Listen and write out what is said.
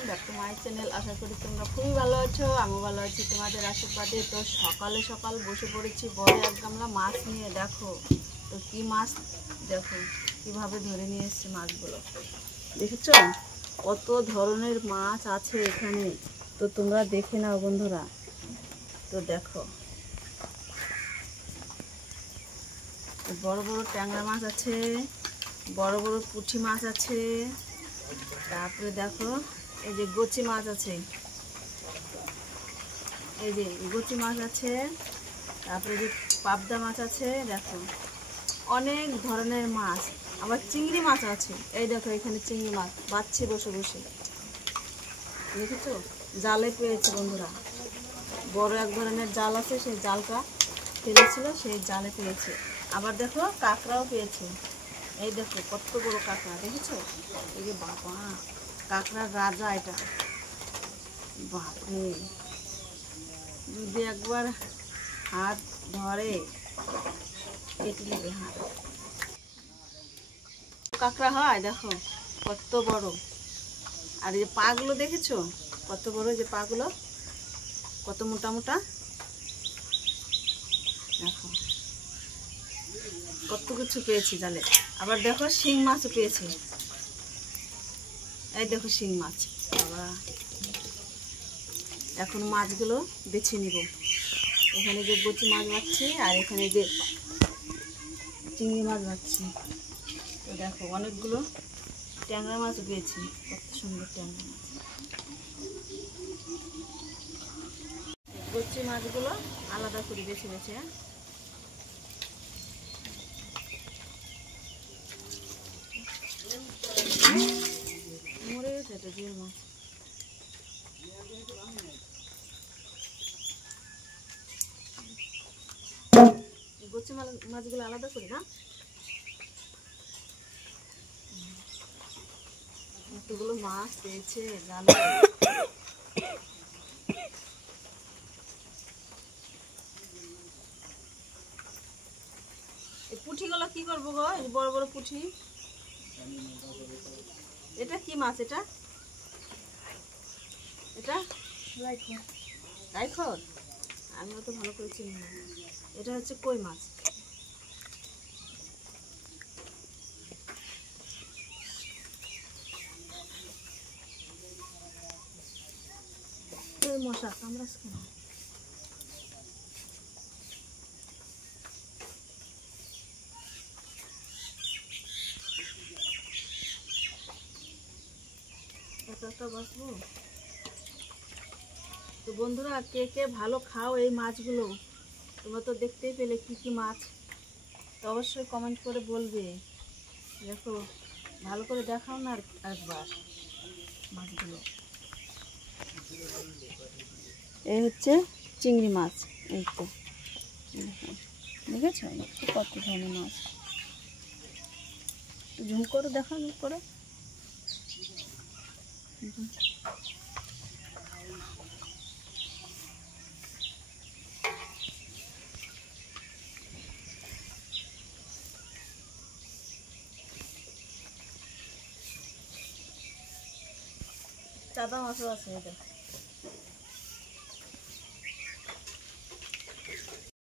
Welcome back to my channel. আশা করি তোমরা খুবই ভালো আছো, আমিও ভালো আছি তোমাদের আশীর্বাদে। তো সকালে সকাল বসে পড়েছি বড় এক গামলা মাছ নিয়ে। দেখো তো কি মাছ, দেখো কিভাবে ধরে নিয়ে এসছে মাছগুলো। দেখেছো কত ধরনের মাছ আছে এখানে, তো তোমরা দেখে নাও বন্ধুরা। তো দেখো বড় বড় ট্যাংরা মাছ আছে, বড় বড় পুঁটি মাছ আছে, তারপরে দেখো এই যে গোচি মাছ আছে, এই যে গোচি মাছ আছে, তারপরে যে পাবদা মাছ আছে। দেখো অনেক ধরনের মাছ, আবার চিংড়ি মাছ আছে। এই দেখো এখানে চিংড়ি মাছ বাচ্ছে বসে বসে, দেখেছো? জালে পেয়েছে বন্ধুরা, বড় এক ধরনের জাল আছে, সেই জালটা ফেলেছিল, সেই জালে পেয়েছে। আবার দেখো কাঁকড়াও পেয়েছে। এই দেখো কত বড় কাঁকড়া, দেখেছো? এই যে বাবা, কাঁকড়ার রাজা এটা, বাপরে! যদি একবার হাত ধরে কেটে নেবে হাত। কাঁকড়া হয় দেখো কত বড়। আর এই যে পাগুলো দেখেছো কত বড়, যে পাগুলো কত মোটা মোটা, দেখো কত কিছু পেয়েছি জালে। আবার দেখো শিং মাছও পেয়েছি, এই দেখো শিং মাছ। বাবা, এখন মাছগুলো বেছে নিব। এখানে যে গোচি মাছ ভাজছি, আর এখানে যে চিংড়ি মাছ ভাজছি। তো দেখো অনেকগুলো ট্যাংরা মাছ পেয়েছি, কত সুন্দর ট্যাংরা মাছ। গোচি মাছগুলো আলাদা করে বেছে বেছে, মরে গেছে এটা জিওল মাছ। গোচি মাছগুলো আলাদা করি না, এতগুলো মাছ পেয়েছে জালে। এই পুঁঠিগুলো কি করবো গো? এই বড় বড় পুঁঠি, এটা কি মাছ? এটা এটা রাইখর, আমি অত ভালো করে চিনি না। এটা হচ্ছে কই মাছ। মশা কামড়াস কেন? একটা বসবো। তো বন্ধুরা, কে কে ভালো খাও এই মাছগুলো? তোমরা তো দেখতেই পেলে কি কি মাছ, তো অবশ্যই কমেন্ট করে বলবে। দেখো ভালো করে দেখাও না একবার মাছগুলো। এই হচ্ছে চিংড়ি মাছ, এই তো দেখেছো কত ধরনের মাছ। ঝুম করে দেখা, ঝুম করে। চাদা মাছও আছে, এটা